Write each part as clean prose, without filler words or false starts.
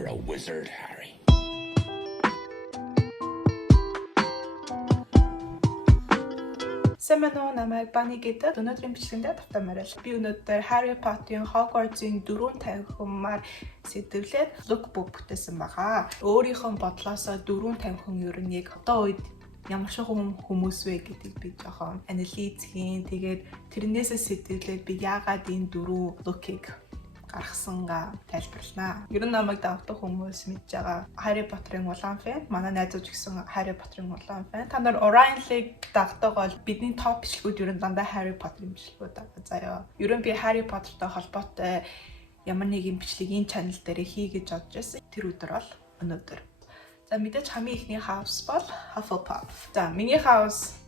You're a wizard, Harry. Semeno намайг баны гэдэг өнөөдрийн бичлэгэндээ тавтамаар л. Би өнөөдөр Harry Potter-ийн Hogwarts-ийн 4 танхимаар сэдвлээд lookbook бүтээсэн байгаа. Өөрийнхөө бодлоосоо 4 танхим ер нь яг одоо үед ямар шиг хүмүүс вэ гэдгийг би жоохон анализ хийн. Тэгээд тэрнээсээ сэдвлээд би яагаад энэ 4 look-ийг гаргаснгаа тайлбарлана. Ер нь намайг дагдаг хүмүүс мэдж байгаа Harry Potter-ын улаан фэн. Манай найзууч гэсэн Harry Potter-ын улаан фэн. Та нар Orion-ыг дагдаг бол бидний топ бичлэгүүд ер нь дандаа Harry Potter-ын бичлэгүүд байгаа заяа. Ер нь би Harry Potter-тай холбоотой ямар нэгэн бичлэгийн channel дээр хийгэж бодож байсан. Тэр өдөр бол өнөөдөр. За мэдээж хамгийн ихний house бол Hufflepuff. За миний house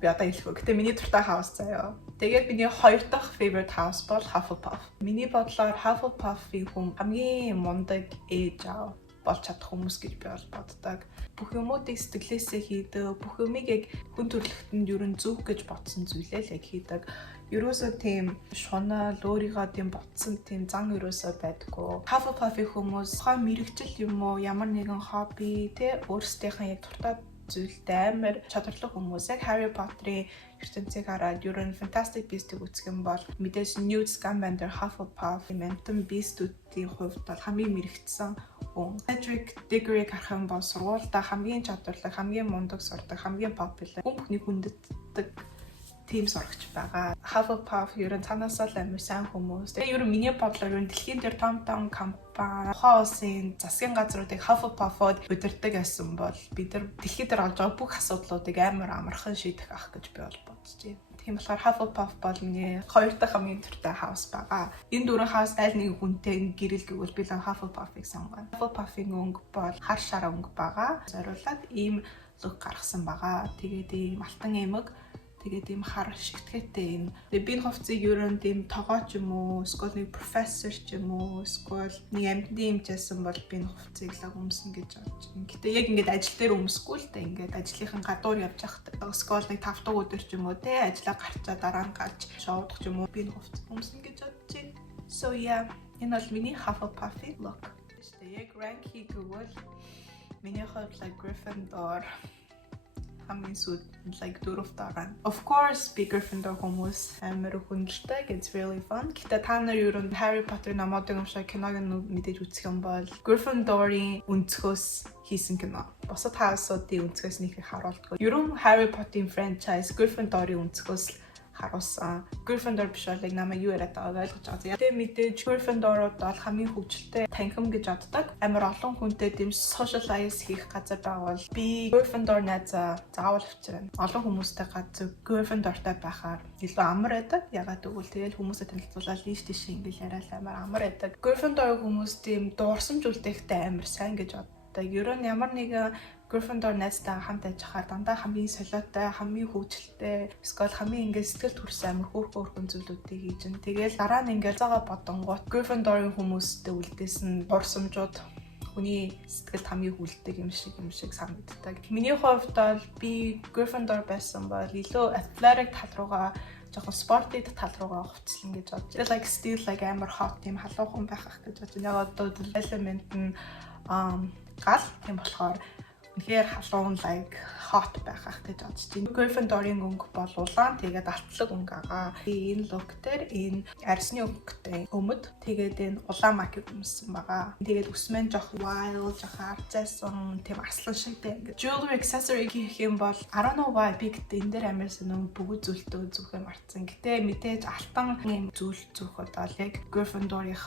би одоо хэлэхгүй. Гэтэ миний дуртай house заяа. Тэгээд миний хоёр дахь favorite house бол Hufflepuff. Миний бодлоор Hufflepuff-ийн хүн хамгийн мундаг ээж аав болж чадах хүмүүс гэж би бол боддог. Бүх юмуудыг сэтгэлээсээ хийдэг, бүх юмыг яг хүн төрөлхтөнд ер нь зүг гэж бодсон зүйлээ л яг хийдэг. Ерөөсөө тийм шунал, өөрийгөө тийм ботсон тийм зан ерөөсөө байдаггүй. Hufflepuff-ийн хүмүүс хаа мэрэгчл юм уу, ямар нэгэн хобби, тэ өөрсдийнхээ яг дуртай зүйлтэй амар чадвартай хүмүүс. Яг Harry Potter-ийн ертөнцийг хараад ер нь Fantastic Beasts-ийг үзэх юм бол мэдээж Newt Scamander, Hufflepuff, Hampton Beast-үүдийн хувьд бол хамгийн мэрэгчсэн хүн. Cedric Diggory-г харах юм бол сургуультай хамгийн чадварлаг, хамгийн мундаг сурдаг, хамгийн popular, бүхний хүндэтдэг team сурагч байгаа. Hufflepuff ер нь цаанаасаа л амар сайн хүмүүс. Тэгээ ер нь миний бодлоор ер нь дэлхийн дээр том компани, хоосын засгийн газруудыг Hufflepuff-од удирдах гэсэн бол бид нар дэлхийд дээр олж байгаа бүх асуудлуудыг амар амархан шийдэх ах гэж би бол бодож байна. Тийм болохоор Hufflepuff бол миний хоёр дахь хамгийн туртай house байгаа. Энэ 4 house аль нэг хүнтэй гэрэл гэвэл би л Hufflepuff-ыг сонгоно. Hufflepuff-ийн өнгө бол хар шар өнгө байгаа. Зориулаад ийм look гаргасан байгаа. Тэгээд ийм алтан эмэг, тэгээд ийм хар шигтгэхтэй энэ. Тэгээд би энэ хувцсыг ер нь тийм тогооч юм уу, эсвэл нэг профессор ч юм уу, эсвэл нэг амьтны хэмжээсэн бол би энэ хувцсыг л өмсөн гэж бодож байна. Гэтэ яг ингээд ажил дээр өмсөхгүй л дээ. Ингээд ажлынхан гадуур явж байхдаа эсвэл нэг 5 дахь өдөр ч юм уу те ажиллаа гарчаа дараа нь гарч шоудах ч юм уу би энэ хувцсыг өмсөн гэж бодож байна. So yeah, энэ бол миний Hufflepuff-ийн look. Тэшээ яг rank хийгвэл миний хувьд like Gryffindor хамгийн сүүл like 4-т байгаа. Of course, би Gryffindor хүмүүс амар хүндэлдэг. It's really fun. Гэтэ та нар ер нь Harry Potter намуудыг уншаа киног мэдээж үзэх юм бол Gryffindor-ийн өнцгөөс хийсэн кино. Бусад хаусуудын өнцгөөс нэг их харуулдаг. Ер нь Harry Potter-ийн franchise Gryffindor-ийн өнцгөөс харуулсан. Gryffindor биш бол яг намайг юу яриад байгааг ойлгож байгаа. Тэгээ мэдээж Gryffindor-ууд бол хамгийн хөгжилтэй танхим гэж боддог. Амар олон хүнтэй тийм socialize хийх газар байгавал би Gryffindor найзаа заавал авчирна. Олон хүмүүстэй газар Gryffindor-тай байхаар илүү амар байдаг. Ягаад гэвэл тэгэл хүмүүсээ танилцуулаад ийш тийш ингээл яриад амар амар байдаг. Gryffindor хүмүүс тийм дуурсамж үлдэхтэй амар сайн гэж боддог. Ер нь ямар нэгэн Gryffindor найзтай хамт ажиллахаар дандаа хамгийн солиотой, хамгийн хөвгөлтэй, эсвэл хамгийн ингээд сэтгэл төрсөн амар хөөрхөн зүйлүүдийг хийж ин. Тэгэл дараа нь ингээд цагаа бодонгууд Gryffindor-ын хүмүүстэй үлдээсэн бурсамжууд хүний сэтгэлд хамгийн хүлдэг юм шиг санагддаг. Миний хувьд бол би Gryffindor байсан бол илүү athletic тал руугаа жоохон спортын тал руугаа хувцлан гэж бодож. Like still like амар hot тийм халуухан байх гэж бодож. Яг одоо element нь гал тийм болохоор үнэхээр халуун like hot байх гэж бодож байна. Gryffindor-ийн өнгө бол улаан, тэгээд алтлаг өнгө байгаа. Би энэ look дээр энэ арсны өнгөтэй өмд, тэгээд энэ улаан макийг өмссөн байгаа. Тэгээд өсмэн жоох wild, жоох арцсан, тийм аслан шигтэй ингэ. Jewelry accessory гэх юм бол I don't know why би гэдэг энэ дээр амар сонирхол бүгд зүйлтэй зүгөө марцсан. Гэтэ мэдээж алтан юм зүйл зүгхэд бол яг Gryffindor-ийн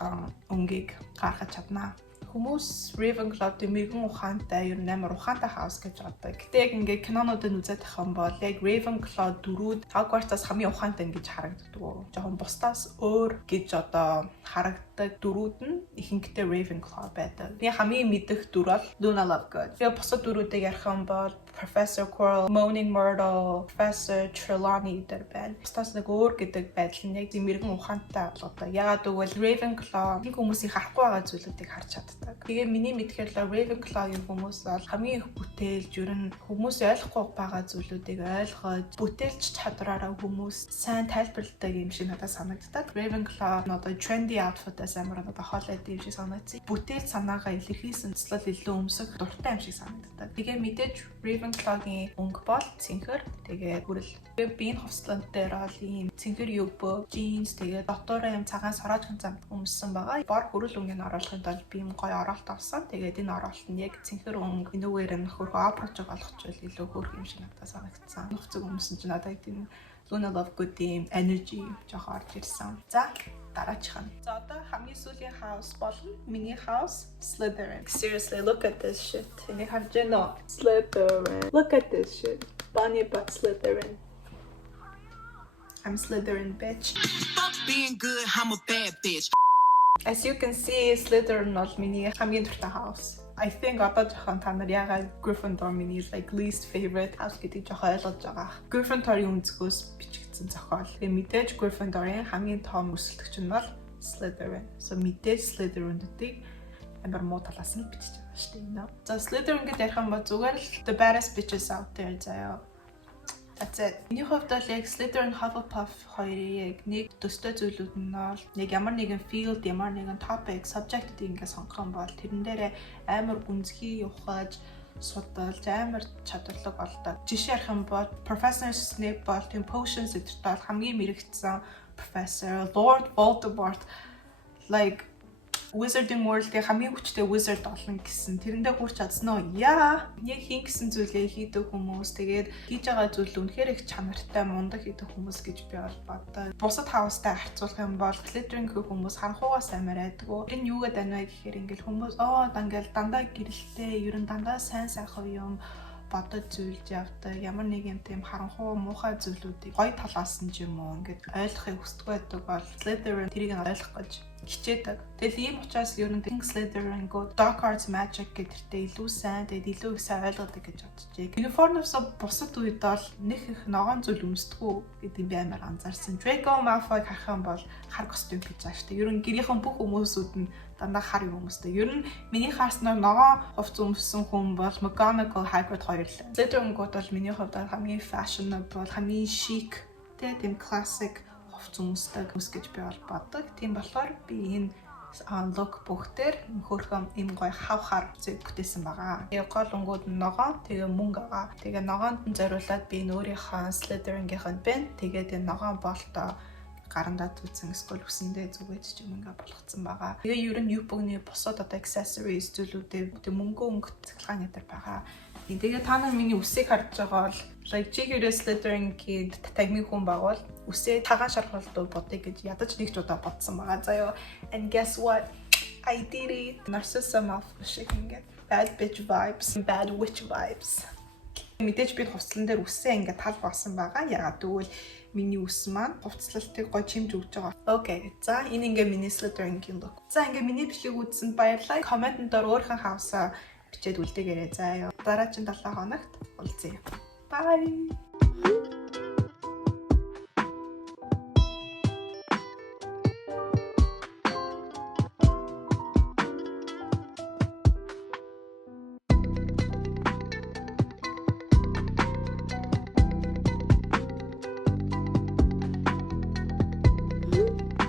өнгийг гаргаж чаднаа. Хүмүүс Ravenclaw дэмэгэн ухаантай ер нь амар ухаантай house гэж боддог. Гэтэ яг ингээд кинонуудыг үзээд авах юм бол яг Ravenclaw дөрүүд Hogwarts-аас хамгийн ухаантай гэж харагддаг. Жохон бусдаас өөр гэж одоо харагддаг дөрүүд нь ихэнхдээ Ravenclaw байдаг. Би хамгийн мэдэх дүр бол Luna Lovegood. Тэгээ бусад дөрүүдийг ярих юм бол Professor Quirrell, Moaning Myrtle, Professor Trelawney дээр байна. Бусдаас нэг өөр гэдэг байдал нь яг тийм мэрэгэн ухаантай бол одоо яагаад гэвэл Ravenclaw нэг хүмүүсийн харахгүй байгаа зүйлүүдийг харж чаддаг. Тэгээ миний мэдхээр Ravenclaw-ийн хүмүүс бол хамгийн их бүтээлж ер нь хүмүүс ойлгохгүй байгаа зүйлүүдийг ойлгоод бүтээлч чадвараараа хүмүүс сайн тайлбарладаг юм шиг надад санагддаг. Ravenclaw одоо trendy outfit-аас амар одоо хоолойд юм шиг санагдсан. Бүтээл санаагаа илэрхийлсэн цэцлэл илүү өмсөх дуртай юм шиг санагддаг. Тэгээ мэдээж Ravenclaw-гийн өнгө бол цэнхэр, тэгээ хүрэл. Биеийн хувцлан дээр бол ийм цэнхэр юббө, jeans тэгээ дотоороо юм цагаан сороожхон зам өмссөн байгаа. Бор хүрэл өнгөнд оруулахын тулд би юм гоё оролт авсан. Тэгээд энэ оролт нь яг цэнхэр өнгө энүүгээр нь хөрхөө аппроч болгочихвол илүү хөрх юм шиг надад санагдсан. Хувцаг өмсөн чинь надад тийм Luna Lovegood тийм energy жоох орж ирсэн. За дараачих нь. За одоо хамгийн сүүлийн house болно. Миний house Slytherin. Seriously, look at this shit. Энийг харж байна уу? Slytherin. Look at this shit. Bunny but Slytherin. I'm Slytherin, bitch. Fuck being good, I'm a bad bitch. As you can see, Slytherin бол миний хамгийн дуртай house. I think одоо жоохон та нар ягаад Gryffindor миний like least favorite house гэдгийг жоохон ойлгож байгаа. Gryffindor-ийн өнцгөөс бичигдсэн зохиол. Тэгээ мэдээж Gryffindor-ийн хамгийн том өсөлтөгч нь бол Slytherin. So мэдээж Slytherin-үүдийг амар муу талаас нь бичиж байгаа шүү дээ. За Slytherin гэдэг ярих юм бол зүгээр л the baddest bitches out there заяа. That's it. Миний хувьд бол яг Slytherin, Hufflepuff хоёрыг яг нэг төстэй зүйлүүд нь бол яг ямар нэгэн field, ямар нэгэн topic, subject-ийг ингээд сонгох юм бол тэрэн дээрээ амар гүнзгий ухаж судалж амар чадварлаг болдог. Жишээ ярих юм бол Professor Snape бол тийм potions эдэрт бол хамгийн мэрэгдсэн professor, Lord Voldemort like Wizarding World-ийн хамгийн хүчтэй wizard болно гэсэн. Тэрэндээ хүрч чадсан уу? Яа. Яг хийн гэсэн зүйлээ хийдэг хүмүүс. Тэгээд хийж байгаа зүйл үнэхээр их чанартай, мундаг хийдэг хүмүүс гэж би бол боддог. Бусад хаустай харьцуулах юм бол Slytherin гэх хүмүүс харанхуугаа сайн мэддэггүй. Энэ юу гэдэг нь вэ гэхээр ингээл хүмүүс дандаа гэрэлтэй, ер нь дандаа сайн сайхан юм бодож зүйлж явдаг. Ямар нэг юм тийм харанхуй муухай зүйлүүдийг гоё талаас нь юм уу ингээд ойлгохыг хүсдэг байдаг бол Slytherin тэрийг ойлгох гэж хичээдэг. Тэгэл ийм учраас ер нь Slytherin гоо Dark Arts Magic гэдэртээ илүү сайн, тэгээд илүү их сайн ойлгодог гэж бодчихъя. Uniform-оос бусад үед бол нэг их ногоон зүйл өмсдөггүй гэдэг би амар анзаарсан. Draco Malfoy харах юм бол хар костюм гэж байгаа шүү дээ. Ер нь гэрийнхэн бүх хүмүүсүүд нь дандаа хар юм өмсдөг. Ер нь миний харснаар ногоон хувцас өмссөн хүн бол McGonagall, Hagrid хоёр л. Slytherin гууд бол миний хувьд хамгийн fashionable, хамгийн chic, тийм classic зүмсдэг ус гэж би бол боддог. Тийм болохоор би энэ look бүгдээр хөрхөн им гой хавхаар зүг бүтээсэн байгаа. Тэгээ гол өнгүүд нь ногоон, тэгээ мөнгө байгаа. Тэгээ ногоонд нь зориулаад би өөрийнхөө Slytherin-гийнхэнд байна. Тэгээд энэ ногоон болтоо гарандаа зүтсэн эсвэл үсэндээ зүгээд ч юм ингээ болгоцсон байгаа. Тэгээ ер нь юпгны бусад одоо accessories зүйлүүдээ мөнгө өнгө цахилгааны дээр байгаа. Тэгээ та нар миний үсийг харж байгаа бол like J.K. Slytherin-ийн тагмын хүн байгуул үсээ тагаан шархалдуу бодъё гэж ядаж нэг ч удаа бодсон байгаа заяа. And guess what? I did it. Narcissa Malfoy шиг ингээд bad bitch vibes, bad witch vibes. Мэдээж би хувцлан дээр үсээ ингээд тал боосон байгаа. Ягаад гэвэл миний үс маань хувцлалтыг гоё чимж өгч байгаа. Окей. За энэ ингээ миний Slytherin-ийн look. За ингээ миний бичлэг үзсэнд баярлалаа. Комментэн дээр өөрийнхөө хавсаа бичээд үлдээгээрэй заяа. Дараагийн 7 хоногт уулзъя. Bye.